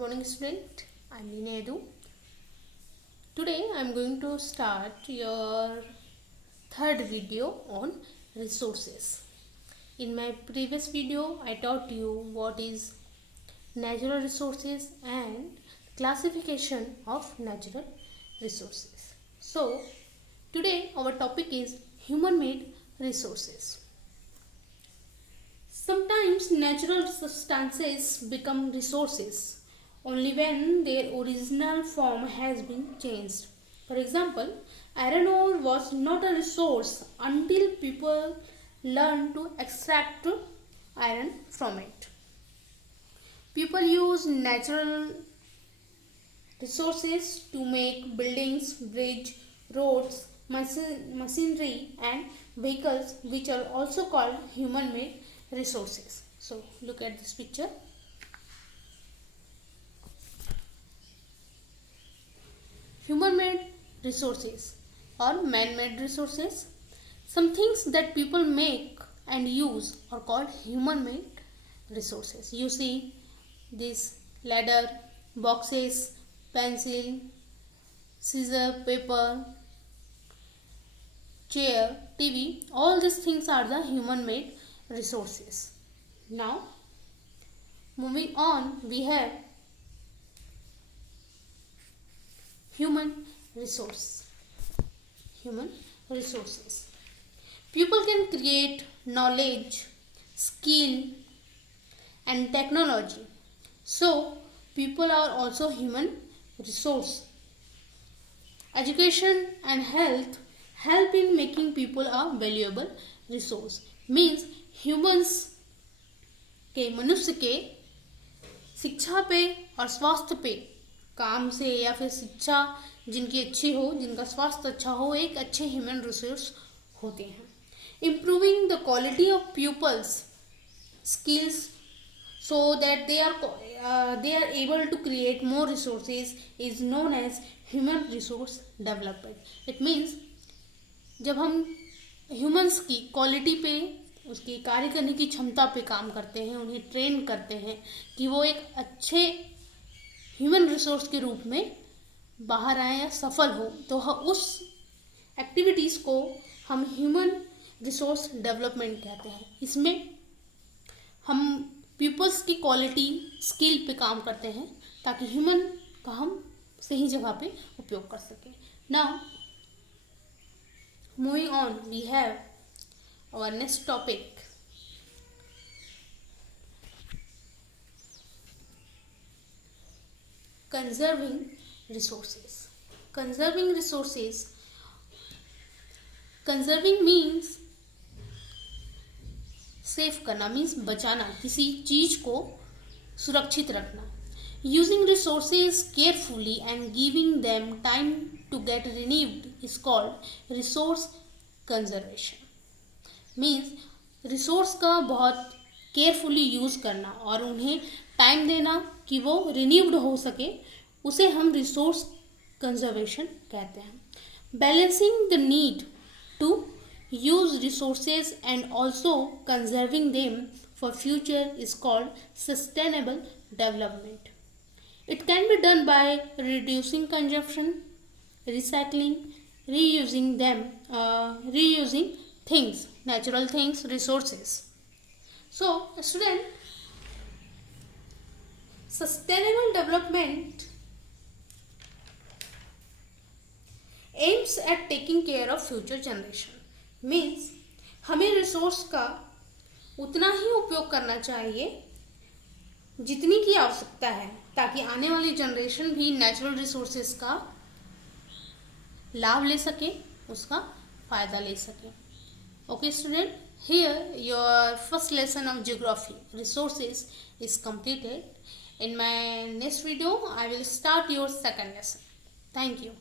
morning student, I'm Nina Edu. Today I'm going to start your third video on resources. In my previous video I taught you what is natural resources and classification of natural resources. So today our topic is human-made resources. Sometimes natural substances become resources only when their original form has been changed. For example, iron ore was not a resource until people learned to extract iron from it. People use natural resources to make buildings, bridges, roads, machinery and vehicles, which are also called human-made resources. So look at this picture. Human-made resources or man-made resources. Some things that people make and use are called human-made resources. You see this ladder, boxes, pencil, scissor, paper, chair, TV, all these things are the human-made resources. Now, moving on, we have human resources. People can create knowledge, skill and technology. So, people are also human resource. Education and health help in making people a valuable resource. Means humans के मनुष्य के शिक्षा पे और स्वास्थ्य पे काम से या फिर शिक्षा जिनकी अच्छी हो, जिनका स्वास्थ्य अच्छा हो, एक अच्छे ह्यूमन रिसोर्स होते हैं. Improving the quality of pupils' skills so that they are able to create more resources is known as human resource development. It means जब हम ह्यूमंस की क्वालिटी पे, उसकी कार्य करने की क्षमता पे काम करते हैं, उन्हें ट्रेन करते हैं कि वो एक अच्छे ह्यूमन रिसोर्स के रूप में बाहर आए या सफल हो, तो उस एक्टिविटीज़ को हम ह्यूमन रिसोर्स डेवलपमेंट कहते हैं. इसमें हम पीपल्स की क्वालिटी स्किल पे काम करते हैं ताकि ह्यूमन का हम सही जगह पे उपयोग कर सकें. Now moving on, we have our next topic. Conserving resources. Conserving means safe करना, मीन्स बचाना, किसी चीज को सुरक्षित रखना. Using resources carefully and giving them time to get renewed is called resource conservation. Means resource का बहुत केयरफुली यूज़ करना और उन्हें टाइम देना कि वो रिन्यूड हो सके, उसे हम रिसोर्स कंजर्वेशन कहते हैं. Balancing the need to use resources and also conserving them for future is called sustainable development. It can be done by reducing consumption, recycling, reusing things, natural things, resources. So student, sustainable development aims at taking care of future generation. Means हमें resource का उतना ही उपयोग करना चाहिए जितनी की आवश्यकता है, ताकि आने वाली जनरेशन भी नेचुरल रिसोर्सेज का लाभ ले सके, उसका फ़ायदा ले सके. Okay student, here your first lesson of geography resources is completed. In my next video I will start your second lesson. Thank you.